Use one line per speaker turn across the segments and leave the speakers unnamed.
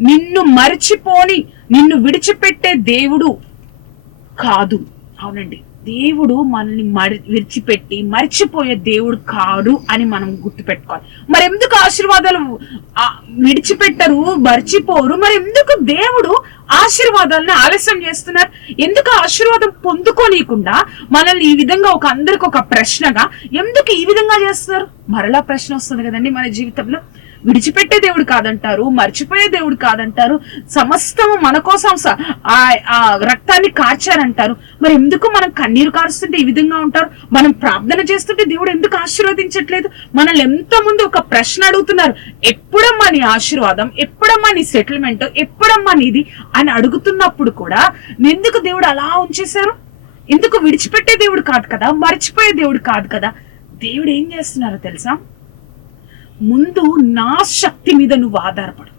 నిన్ను మరిచిపోని నిన్ను విడిచిపెట్టే దేవుడు కాదు. అవునండి. దేవుడు మనల్ని మరి విడిచిపెట్టి మరిచిపోయే దేవుడు కాడు అని మనం గుర్తుపెట్టుకోవాలి. మరి ఎందుకు ఆశీర్వాదాలు ఆ, విడిచిపెట్టరు మరిచిపోరు? మరి ఎందుకు దేవుడు ఆశీర్వాదాలను ఆలస్యం చేస్తున్నారు? ఎందుకు ఆశీర్వాదం పొందుకోనీయకుండా మనల్ని ఈ విధంగా ఒక అందరికి ఒక ప్రశ్నగా ఎందుకు ఈ విధంగా చేస్తున్నారు? మరలా ప్రశ్న వస్తుంది కదండి మన జీవితంలో. విడిచిపెట్టే దేవుడు కాదంటారు మర్చిపోయే దేవుడు కాదంటారు సమస్తము మన కోసం స- ఆ ఆ రక్తాన్ని కార్చారంటారు. మరి ఎందుకు మనం కన్నీరు కారుస్తుంటే ఈ విధంగా ఉంటారు? మనం ప్రార్థన చేస్తుంటే దేవుడు ఎందుకు ఆశీర్వదించట్లేదు? మనల్ని ఎంతో ముందు ఒక ప్రశ్న అడుగుతున్నారు? ఎప్పుడమ్మా నీ ఆశీర్వాదం? ఎప్పుడమ్మా నీ సెటిల్మెంట్? ఎప్పుడమ్మా నీది? అని అడుగుతున్నప్పుడు కూడా ఎందుకు దేవుడు అలా ఉంచేశారు? ఎందుకు విడిచిపెట్టే దేవుడు కాదు కదా మర్చిపోయే దేవుడు కాదు కదా? దేవుడు ఏం చేస్తున్నారో తెలుసా? ముందు నా శక్తి మీద నువ్వు ఆధారపడు.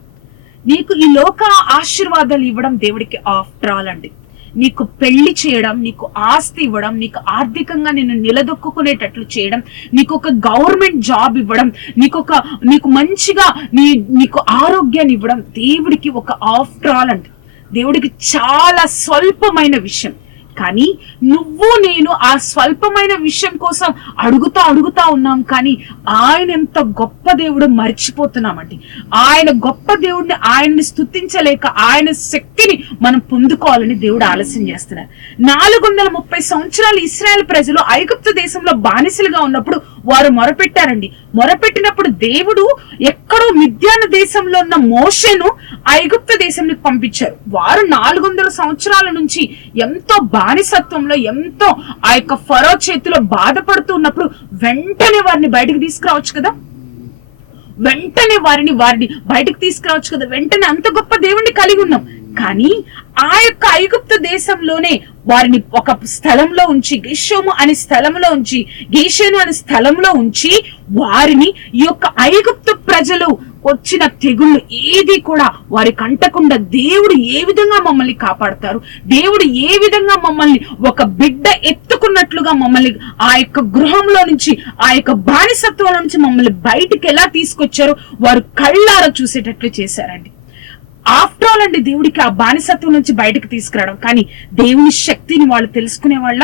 నీకు ఈ లోక ఆశీర్వాదాలు ఇవ్వడం దేవుడికి ఆఫ్టర్ ఆల్ అండి. నీకు పెళ్ళి చేయడం నీకు ఆస్తి ఇవ్వడం నీకు ఆర్థికంగా నిన్ను నిలదొక్కునేటట్లు చేయడం నీకు ఒక గవర్నమెంట్ జాబ్ ఇవ్వడం నీకు ఒక నీకు మంచిగా నీ నీకు ఆరోగ్యాన్ని ఇవ్వడం దేవుడికి ఒక ఆఫ్టర్ ఆల్ అండి. దేవుడికి చాలా స్వల్పమైన విషయం. కానీ నువ్వు నేను ఆ స్వల్పమైన విషయం కోసం అడుగుతా అడుగుతా ఉన్నాం కానీ ఆయన ఎంత గొప్ప దేవుడు మర్చిపోతున్నామండి. ఆయన గొప్ప దేవుడిని ఆయన్ని స్థుతించలేక ఆయన శక్తిని మనం పొందుకోవాలని దేవుడు ఆలస్యం చేస్తున్నారు నాలుగు వందల ముప్పై సంవత్సరాలు ఇస్రాయల్ ప్రజలు ఐగుప్తు దేశంలో బానిసలుగా ఉన్నప్పుడు వారు మొరపెట్టారండి. మొరపెట్టినప్పుడు దేవుడు ఎక్కడో మిద్యాన దేశంలో ఉన్న మోషను ఐగుప్త దేశంలోకి పంపించారు. వారు నాలుగు వందల సంవత్సరాల నుంచి ఎంతో బానిసత్వంలో ఎంతో ఆ యొక్క ఫరో చేతిలో బాధపడుతూ ఉన్నప్పుడు వెంటనే వారిని బయటకు తీసుకురావచ్చు కదా? వెంటనే వారిని వారిని బయటకు తీసుకురావచ్చు కదా? వెంటనే అంత గొప్ప దేవుణ్ణి కలిగి ఉన్నాం. కానీ ఆ యొక్క ఐగుప్తు దేశంలోనే వారిని ఒక స్థలంలో ఉంచి గిషోము అనే స్థలంలో ఉంచి గీషేను అనే స్థలంలో ఉంచి వారిని ఈ యొక్క ఐగుప్తు ప్రజలు వచ్చిన తెగుళ్ళు ఏది కూడా వారి కంటకుండా దేవుడు ఏ విధంగా మమ్మల్ని కాపాడతారు? దేవుడు ఏ విధంగా మమ్మల్ని ఒక బిడ్డ ఎత్తుకున్నట్లుగా మమ్మల్ని ఆ యొక్క గృహంలో నుంచి ఆ యొక్క బానిసత్వం నుంచి మమ్మల్ని బయటికి ఎలా తీసుకొచ్చారో వారు కళ్ళారా చూసేటట్లు చేశారండి. ఆఫ్టర్ ఆల్ అండి దేవుడికి ఆ బానిసత్వం నుంచి బయటకు తీసుకురావడం. కానీ దేవుని శక్తిని వాళ్ళు తెలుసుకునే వాళ్ళ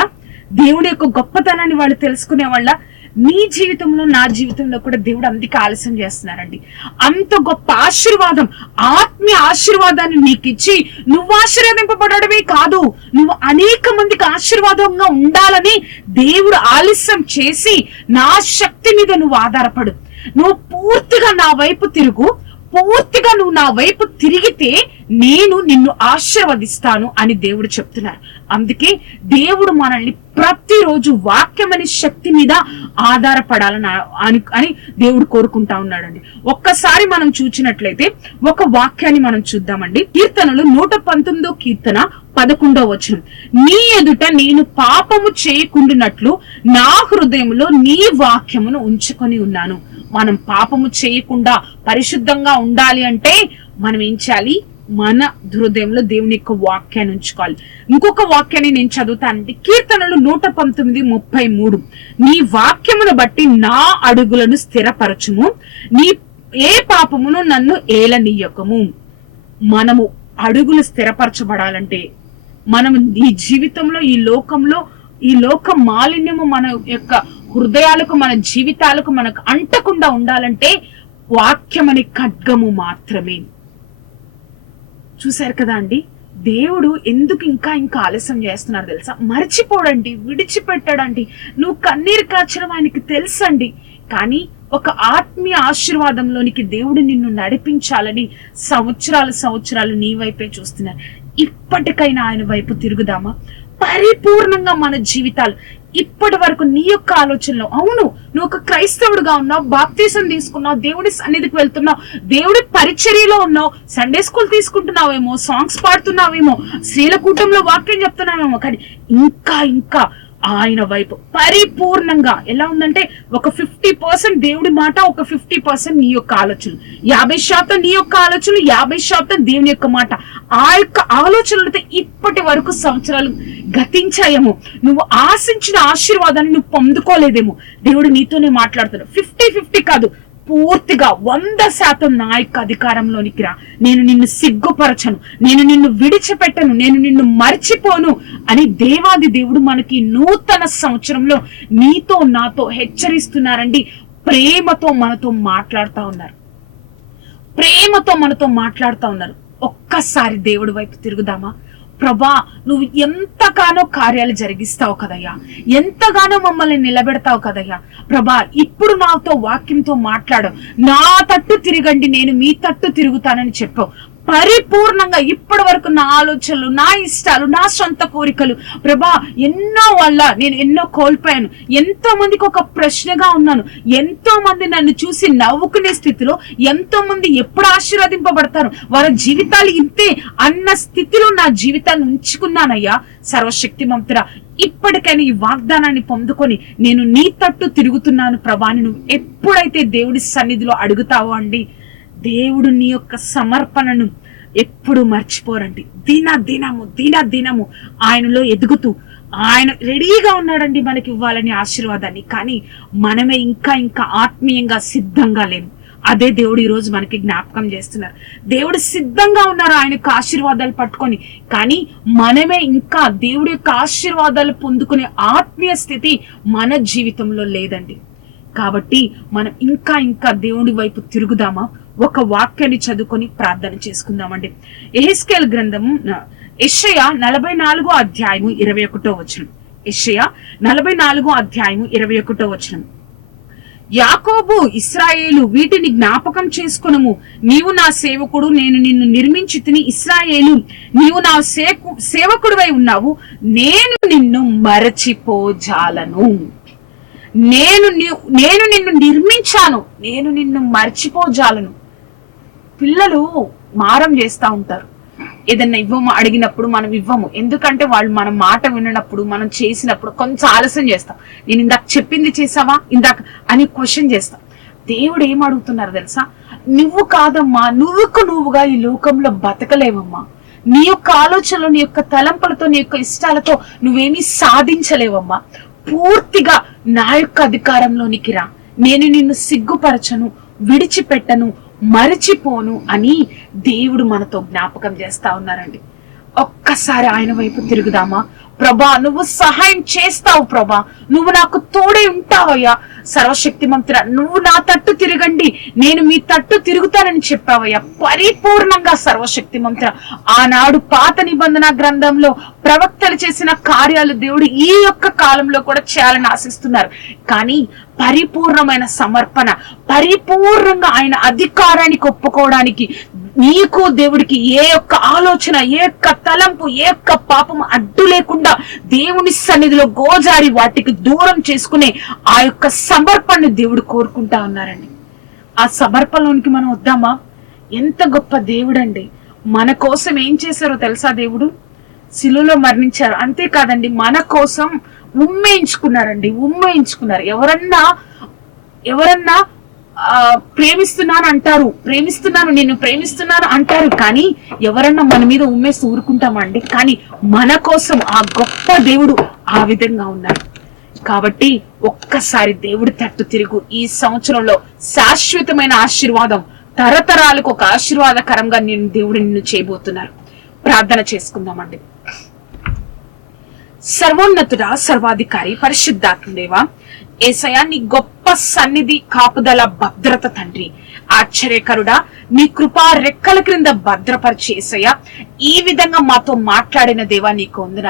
దేవుడి యొక్క గొప్పతనాన్ని వాళ్ళు తెలుసుకునే వాళ్ళ నీ జీవితంలో నా జీవితంలో కూడా దేవుడు అందుకే ఆలస్యం చేస్తున్నారండి. అంత గొప్ప ఆశీర్వాదం ఆత్మీయ ఆశీర్వాదాన్ని నీకు ఇచ్చి నువ్వు ఆశీర్వదింపబడమే కాదు నువ్వు అనేక మందికి ఆశీర్వాదంగా ఉండాలని దేవుడు ఆలస్యం చేసి నా శక్తి మీద నువ్వు ఆధారపడు. నువ్వు పూర్తిగా నా వైపు తిరుగు. పూర్తిగా నువ్వు నా వైపు తిరిగితే నేను నిన్ను ఆశీర్వదిస్తాను అని దేవుడు చెప్తున్నారు. అందుకే దేవుడు మనల్ని ప్రతిరోజు వాక్యమని శక్తి మీద ఆధారపడాలని అని అని దేవుడు కోరుకుంటా ఉన్నాడండి. ఒక్కసారి మనం చూచినట్లయితే ఒక వాక్యాన్ని మనం చూద్దామండి. కీర్తనలు నూట పంతొమ్మిదో కీర్తన పదకొండో వచనం. నీ ఎదుట నేను పాపము చేయకుండానట్లు నా హృదయంలో నీ వాక్యమును ఉంచుకొని ఉన్నాను. మనం పాపము చేయకుండా పరిశుద్ధంగా ఉండాలి అంటే మనం ఏం చేయాలి? మన హృదయంలో దేవుని యొక్క వాక్యాన్ని ఉంచుకోవాలి. ఇంకొక వాక్యాన్ని నేను చదువుతానండి కీర్తనలు నూట పంతొమ్మిది ముప్పై మూడు. నీ వాక్యమును బట్టి నా అడుగులను స్థిరపరచుము. నీ ఏ పాపమును నన్ను ఏలనీయకము. మనము అడుగులు స్థిరపరచబడాలంటే మనం ఈ జీవితంలో ఈ లోకంలో ఈ లోక మాలిన్యము మన యొక్క హృదయాలకు మన జీవితాలకు మనకు అంటకుండా ఉండాలంటే వాక్యం అనే ఖడ్గము మాత్రమే. చూశారు కదా అండి? దేవుడు ఎందుకు ఇంకా ఇంకా ఆలస్యం చేస్తున్నారు తెలుసా? మర్చిపోడండి విడిచిపెట్టడండి. నువ్వు కన్నీరు కాచడం ఆయనకి తెలుసండి. కానీ ఒక ఆత్మీయ ఆశీర్వాదంలోనికి దేవుడు నిన్ను నడిపించాలని సంవత్సరాలు సంవత్సరాలు నీ వైపే చూస్తున్నారు. ఇప్పటికైనా ఆయన వైపు తిరుగుదామా? పరిపూర్ణంగా మన జీవితాలు ఇప్పటి వరకు నీ యొక్క ఆలోచనలో అవును నువ్వు ఒక క్రైస్తవుడుగా ఉన్నావు బాప్తీసం తీసుకున్నావు దేవుడి సన్నిధికి వెళ్తున్నావు దేవుడి పరిచర్యలో ఉన్నావు సండే స్కూల్ తీసుకుంటున్నావేమో సాంగ్స్ పాడుతున్నావేమో స్త్రీల కూటంలో వాక్యం చెప్తున్నావేమో కానీ ఇంకా ఇంకా ఆయన వైపు. పరిపూర్ణంగా ఎలా ఉందంటే ఒక ఫిఫ్టీ పర్సెంట్ దేవుడి మాట ఒక ఫిఫ్టీ పర్సెంట్ నీ యొక్క ఆలోచనలు. యాభై శాతం నీ యొక్క ఆలోచనలు యాభై శాతం దేవుని యొక్క మాట. ఆ యొక్క ఆలోచనలతో ఇప్పటి వరకు సంవత్సరాలు గతించాయేమో. నువ్వు ఆశించిన ఆశీర్వాదాన్ని నువ్వు పొందుకోలేదేమో. దేవుడు నీతోనే మాట్లాడుతున్నాడు. ఫిఫ్టీ ఫిఫ్టీ కాదు పూర్తిగా వంద శాతం నా యొక్క అధికారంలోనికి రా. నేను నిన్ను సిగ్గుపరచను. నేను నిన్ను విడిచిపెట్టను. నేను నిన్ను మర్చిపోను అని దేవాది దేవుడు మనకి నూతన సంవత్సరంలో నీతో నాతో హెచ్చరిస్తున్నారండి. ప్రేమతో మనతో మాట్లాడుతా ఉన్నారు. ప్రేమతో మనతో మాట్లాడుతా ఉన్నారు. ఒక్కసారి దేవుడి వైపు తిరుగుదామా? ప్రభా నువ్వు ఎంతగానో కార్యాలు జరిగిస్తావు కదయ్యా. ఎంతగానో మమ్మల్ని నిలబెడతావు కదయ్యా. ప్రభా ఇప్పుడు నాతో వాక్యంతో మాట్లాడు. నా తట్టు తిరగండి నేను మీ తట్టు తిరుగుతానని చెప్పావు పరిపూర్ణంగా ఇప్పటి వరకు నా ఆలోచనలు నా ఇష్టాలు నా సొంత కోరికలు. ప్రభా ఎన్నో వల్ల నేను ఎన్నో కోల్పోయాను. ఎంతో మందికి ఒక ప్రశ్నగా ఉన్నాను. ఎంతో మంది నన్ను చూసి నవ్వుకునే స్థితిలో ఎంతో మంది ఎప్పుడు ఆశీర్వదింపబడతారు? వారి జీవితాలు ఇంతే అన్న స్థితిలో నా జీవితాన్ని ఉంచుకున్నానయ్యా. సర్వశక్తి మంతురా ఇప్పటికైనా ఈ వాగ్దానాన్ని పొందుకొని నేను నీ తట్టు తిరుగుతున్నాను ప్రభాని నువ్వు ఎప్పుడైతే దేవుడి సన్నిధిలో అడుగుతావో అండి దేవుడు నీ యొక్క సమర్పణను ఎప్పుడు మర్చిపోరండి. దిన దినము దిన దినము ఆయనలో ఎదుగుతూ ఆయన రెడీగా ఉన్నాడండి మనకి ఇవ్వాలని ఆశీర్వాదాన్ని. కానీ మనమే ఇంకా ఇంకా ఆత్మీయంగా సిద్ధంగా లేము అదే దేవుడు ఈరోజు రోజు మనకి జ్ఞాపకం చేస్తున్నారు. దేవుడు సిద్ధంగా ఉన్నారు ఆయనకు ఆశీర్వాదాలు పట్టుకొని. కానీ మనమే ఇంకా దేవుడి యొక్క ఆశీర్వాదాలు పొందుకునే ఆత్మీయ స్థితి మన జీవితంలో లేదండి. కాబట్టి మనం ఇంకా ఇంకా దేవుడి వైపు తిరుగుదామా? ఒక వాక్యాన్ని చదువుకొని ప్రార్థన చేసుకుందామండి. ఎహెస్కేల్ గ్రంథము ఎషయ నలభై నాలుగో అధ్యాయము ఇరవై ఒకటో వచనం. ఎషయ నలభై నాలుగో అధ్యాయము ఇరవై ఒకటో వచనం. యాకోబు ఇస్రాయేలు వీటిని జ్ఞాపకం చేసుకునము. నీవు నా సేవకుడు నేను నిన్ను నిర్మించి తిని ఇస్రాయేలు నీవు నా సేకు సేవకుడివై ఉన్నావు. నేను నిన్ను మరచిపోజాలను. నేను నేను నిన్ను నిర్మించాను. నేను నిన్ను మర్చిపోజాలను. పిల్లలు మారం చేస్తా ఉంటారు. ఏదన్నా ఇవ్వము అడిగినప్పుడు మనం ఇవ్వము. ఎందుకంటే వాళ్ళు మన మాట విననప్పుడు మనం చేసినప్పుడు కొంచెం ఆలస్యం చేస్తాం. నేను ఇందాక చెప్పింది చేసావా? ఇందాక అని క్వశ్చన్ చేస్తాం. దేవుడు ఏం అడుగుతున్నారు తెలుసా? నువ్వు కాదమ్మా నువ్వుకు నువ్వుగా ఈ లోకంలో బతకలేవమ్మా. నీ యొక్క ఆలోచనలు నీ యొక్క తలంపులతో నీ యొక్క ఇష్టాలతో నువ్వేమీ సాధించలేవమ్మా. పూర్తిగా నా యొక్క అధికారంలోనికి రా. నేను నిన్ను సిగ్గుపరచను విడిచిపెట్టను మరచిపోను అని దేవుడు మనతో జ్ఞాపకం చేస్తా ఉన్నారండి. ఒక్కసారి ఆయన వైపు తిరుగుదామా? ప్రభా నువ్వు సహాయం చేస్తావు ప్రభా. నువ్వు నాకు తోడే ఉంటావయ్యా. సర్వశక్తి మంత్ర నువ్వు నా తట్టు తిరగండి. నేను మీ తట్టు తిరుగుతానని చెప్పావయ్యా. పరిపూర్ణంగా సర్వశక్తి మంత్ర ఆనాడు పాత నిబంధన గ్రంథంలో ప్రవక్తలు చేసిన కార్యాలు దేవుడు ఈ యొక్క కాలంలో కూడా చేయాలని ఆశిస్తున్నారు. కానీ పరిపూర్ణమైన సమర్పణ పరిపూర్ణంగా ఆయన అధికారానికి ఒప్పుకోవడానికి నీకు దేవుడికి ఏ యొక్క ఆలోచన ఏ యొక్క తలంపు ఏ యొక్క పాపం అడ్డు లేకుండా దేవుని సన్నిధిలో గోజారి వాటికి దూరం చేసుకునే ఆ యొక్క సమర్పణను దేవుడు కోరుకుంటా ఉన్నారండి. ఆ సమర్పణలోనికి మనం వద్దామా? ఎంత గొప్ప దేవుడండి. మన కోసం ఏం చేశారో తెలుసా దేవుడు? శిలువలో మరణించారు. అంతేకాదండి మన కోసం ఉమ్మేయించుకున్నారండి. ఉమ్మేయించుకున్నారు. ఎవరన్నా ఎవరన్నా ప్రేమిస్తున్నాను అంటారు. ప్రేమిస్తున్నాను నేను ప్రేమిస్తున్నాను అంటారు. కానీ ఎవరన్నా మన మీద ఉమ్మేసి ఊరుకుంటామండి. కానీ మన కోసం ఆ గొప్ప దేవుడు ఆ విధంగా ఉన్నారు కాబట్టి ఒక్కసారి దేవుడి తట్టు తిరుగు. ఈ సంవత్సరంలో శాశ్వతమైన ఆశీర్వాదం తరతరాలకు ఒక ఆశీర్వాదకరంగా నేను దేవుడు నిన్ను చేయబోతున్నారు. ప్రార్థన చేసుకుందామండి. సర్వోన్నతుడా సర్వాధికారి పరిశుద్ధాత్మదేవా ఏసయా నీ గొప్ప సన్నిధి కాపుదల భద్రత తండ్రి. ఆశ్చర్యకరుడా నీ కృపా రెక్కల క్రింద భద్రపరిచి ఏసయ్యా ఈ విధంగా మాతో మాట్లాడిన దేవా నీకు వందన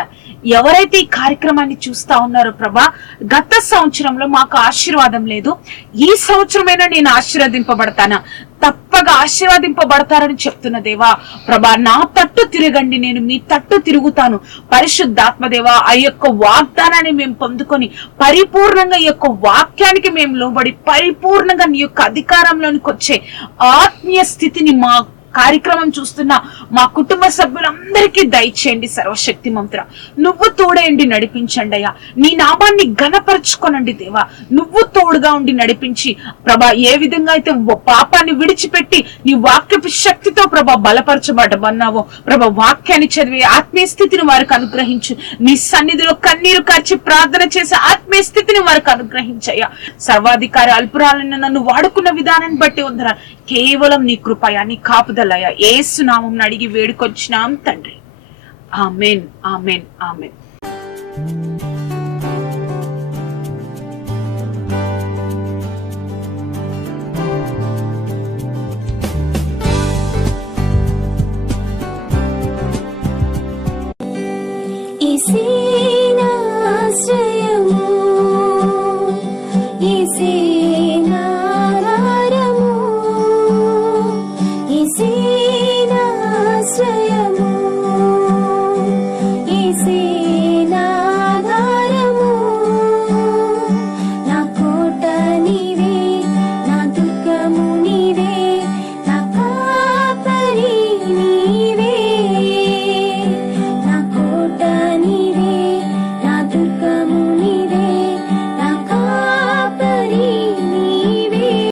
ఎవరైతే ఈ కార్యక్రమాన్ని చూస్తా ఉన్నారో ప్రభా గత సంవత్సరంలో మాకు ఆశీర్వాదం లేదు. ఈ సంవత్సరమైనా నేను ఆశీర్వదింపబడతానా? తప్పగా ఆశీర్వదింపబడతారని చెప్తున్న దేవా ప్రభా నా తట్టు తిరగండి నేను మీ తట్టు తిరుగుతాను. పరిశుద్ధాత్మదేవా ఆ యొక్క వాగ్దానాన్ని మేము పొందుకొని పరిపూర్ణంగా ఈ యొక్క వాక్యానికి మేము లోబడి పరిపూర్ణంగా నీ యొక్క అధికారంలోనికి వచ్చే ఆత్మీయ స్థితిని మా కార్యక్రమం చూస్తున్న మా కుటుంబ సభ్యులందరికీ దయచేయండి సర్వశక్తి మంత్ర నువ్వు తోడేయండి నడిపించండి అయ్యా. నీ నామాన్ని ఘనపరచుకోనండి దేవా. నువ్వు తోడుగా ఉండి నడిపించి ప్రభా ఏ విధంగా అయితే పాపాన్ని విడిచిపెట్టి నీ వాక్యపు శక్తితో ప్రభా బలపరచబడమన్నావో ప్రభా వాక్యాన్ని చదివి ఆత్మీయ స్థితిని వారికి అనుగ్రహించు. నీ సన్నిధిలో కన్నీరు కార్చి ప్రార్థన చేసే ఆత్మీయ స్థితిని వారికి అనుగ్రహించయ్యా సర్వాధికారి అల్పురాలను నన్ను వాడుకున్న విధానాన్ని బట్టి ఉందరా కేవలం నీ కృపయా నీ గొప్పలయ ఏసునామం అడిగి వేడుకొచ్చినాం తండ్రి. Amen amen amen. see